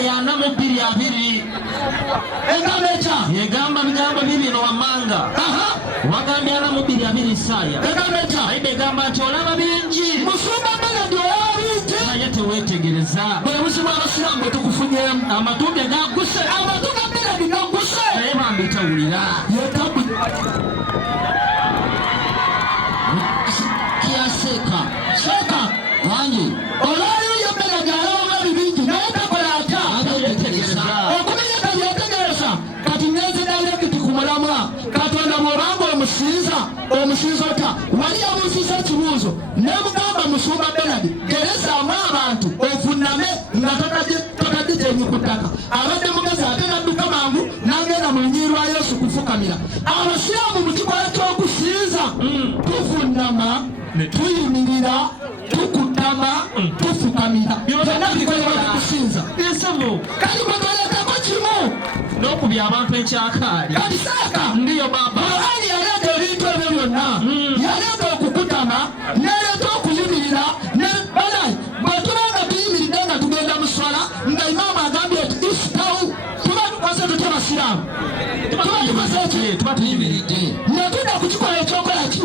Isaya 42:2 Egamecha yegamba bigambo bibino wammanga wagambye 42:2 Isaya egamecha Bayibuli egamba nti olaba bingi Musumba Benard oyabite naye teweetegereza bwe busibwa abasiraamu bwe tukufunye amatumbe gagguse amatuga Benard gagguse naye bambitawulira yetabu kiyaseka Sheka wangi olwaliyo ye Benard alawo ebibingi naye takola atya abeetegereza okumenya tabyetegereza kati ngenze direct kumulamwa Katonda bw'obanga omusinza ota wali yabuusiza ekibuuzo ne mugamba Musumba Benard gerezaamu abantu ovunname nga totadde gyenyi ku ttaka abadde mugezi ate nadduka mangu n'agenda mu njiri wa Yesu kufukamira abasiraamu mu kikolwa ky'okusinza tuvunnama tuyimirira tukutama tufukamira byonna bikolebwa kusinza kali kwetoleetako kimu n'okubya abantu enkyakaali kati saaka ndiyo baba Qur'ani yaleeta ebintu ebyo byonna yaleeta okukutama n'aleeta okuyimirira balayi bwe tuba nga tuyimiridde nga tugenda mu swala nga imaamu agambye eti isitawu tuba tukoze tutya basiraamu tuba tukoze eki tuba tuyimiridde ne tudda ku kikola ekyokola ki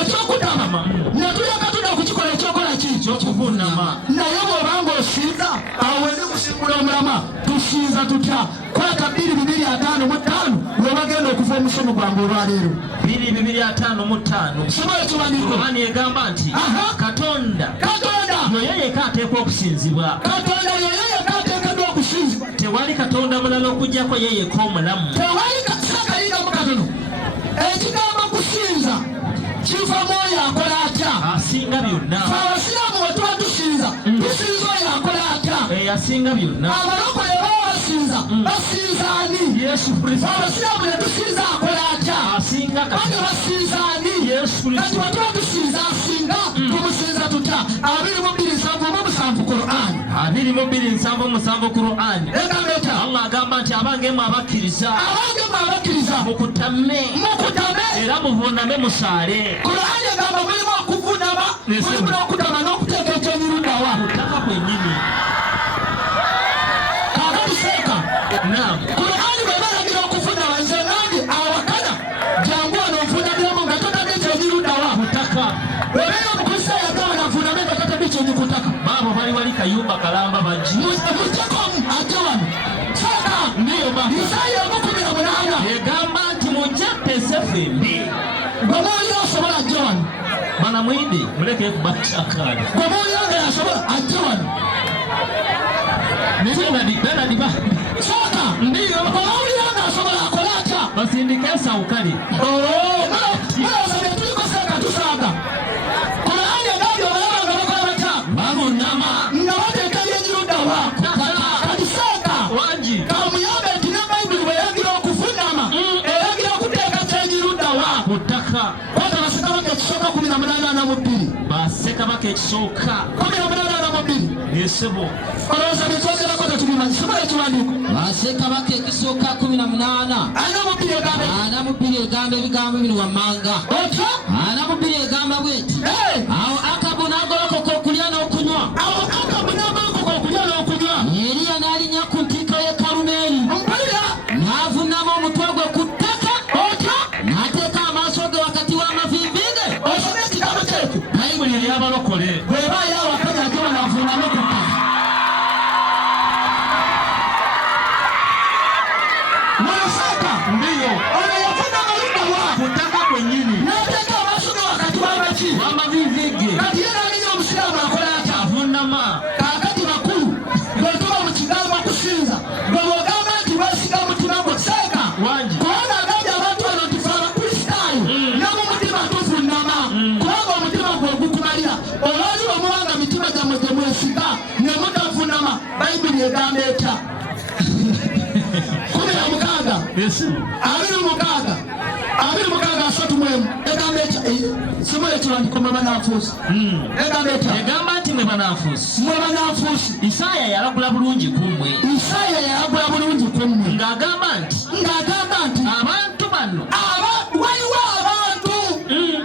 ekyokutama ne tuleka tudda ku kikola ekyokola ki ekyokuvunnama naye bw'obanga osinza awo wene kusimbula omulama tusinza tutya kwata 2:255 webagenda okuva omusomo gwange olwaleero 2:255 somo ekiwandiiko Qur'ani egamba nti Katonda yoyo yekka ateekwa okusinzibwa Katonda yoyo yekka ateekeddwa okusinzibwa tewali Katonda mulala okugyako ye yekka omulamu tewali saakalingamu katono ekigambo kusinza kiva mwoyo akola atya asinga byonna abasiraamu bwe tuba tusinza tusinza oyo akola atya asinga byonna abalokole baba basinza basinza ani Yesu Kristo abasiraamu ne tusinza akola atya asinga ate basinza ani Yesu Kristo kati bwe tuba tusinza asinga tumusinza tutya 2:7 Qur'an 2:277 Qur'an egamba etya Allah agamba nti abangemu abakkiriza mukutame era muvuuname musaale Qur'an egamba mulimu okuvunama mulimu n'okutama n'okuteeka ekyenyirudawa kutaka kwennyini kakati seeka naam Qur'an bwe balagira okuvunama nze nange awakana jangu wano nvunamiremu nga totadde ekyenyirudawa kutaka obeera omukristaayo agamba navuname nga totadde ekyenyi kutaka baabo bali wali kayumba kalamba baji mutekomu ate wano seeka ndiyo baba Isaya 18 egamba nti mujjattese ffembi gwe muwulira osobola ajje wano bana mwindi muleke kubakyakaali gwe muwulira nga yasobola ajje wano Benard seeka ndiyo owulira nga asobola akola atya basindika esawukali mulowooza bye tuliko seeka tusaaga Qur'ani egambye obalaba nga bakola batya bavunnama nga bateeka ebyenyirudawa kati seeka wangi kamuyambe nti ne Bayibuli bwe yagira okuvunama eragira okuteeka kyenyirudawa ku ttaka kwata Bassekabaka ekisooka 18:2 Bassekabaka ekisooka 18:2 yesebo olowooza bye twogerako tetubimanyi sobola ekiwandiiko Bassekabaka ekisooka 18 42 egamba ebigambo bino wammanga otya 42 egamba bweti awo Akabu n'agolokoka okulya n'okunywa awo Akabu n'agolokoka okulya n'okunywa Eriya n'alinnya ku ntikko y'e Kalumeeri mpulira n'avunnama omutwe gwe ku ttaka otya n'ateeka amaaso ge wakati w'amaviivi ge osoma ekigambo kyekyo Bayibuli eri abalokole bw'ebaayo awakanya ate wanavuuname ku ttaka mweseeka ndiyo ono yafuna amaluddawa ku ttaka kwennyini n'ateeka amaaso ge wakati w'amaki w'amaviivi ge kati ye n'alinya omusiraamu akola atya avunnama kaakati bakulu bwe tuba mu kigambo kusinza bwe bw'ogamba nti weesiga mutima gwo seeka wangi kubanga agambye abantu bano nti fe abakristaayo ne mu mutima tuvunnama kubanga omutima gwe ogukumalira olwali bwemubanga mitima gyammwe gye mwesiga ne mutavunnama Bayibuli egamba etya 16 yesu 26 egamba etya somola ekiwandiiko mwe bananfuusi egamba etya egamba nti mwe bananfuusi mwe bananfuusi Isaaya yalagula bulungi ku mmwe Isaya yalagula bulungi ku mmwe ng'agamba nti abantu bano waliwo abantu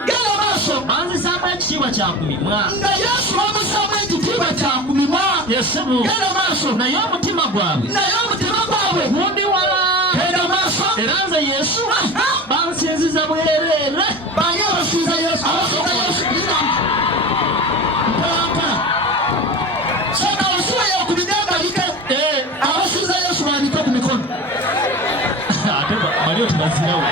genda maaso banzisaamu ekitiibwa kyakumimwa. Nga Yesu bamusaamu ekitiibwa kyakumimwa. Yesebu. Genda maaso. Naye omutima gwabwe. Gundi wala. Genda maaso. Era nze Yesu bansinziza bwereere. Bani abasinza Yesu? Abasinza Yesu. Saka osuwa yakubigamba like. Abasinza Yesu bandika ku mikono. Ate bali otubazirawo.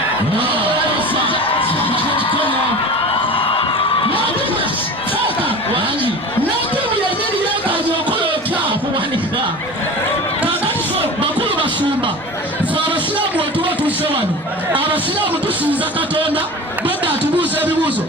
Abasiraamu tusinza Katonda, Bwhonda atubuuza ebibuuzo.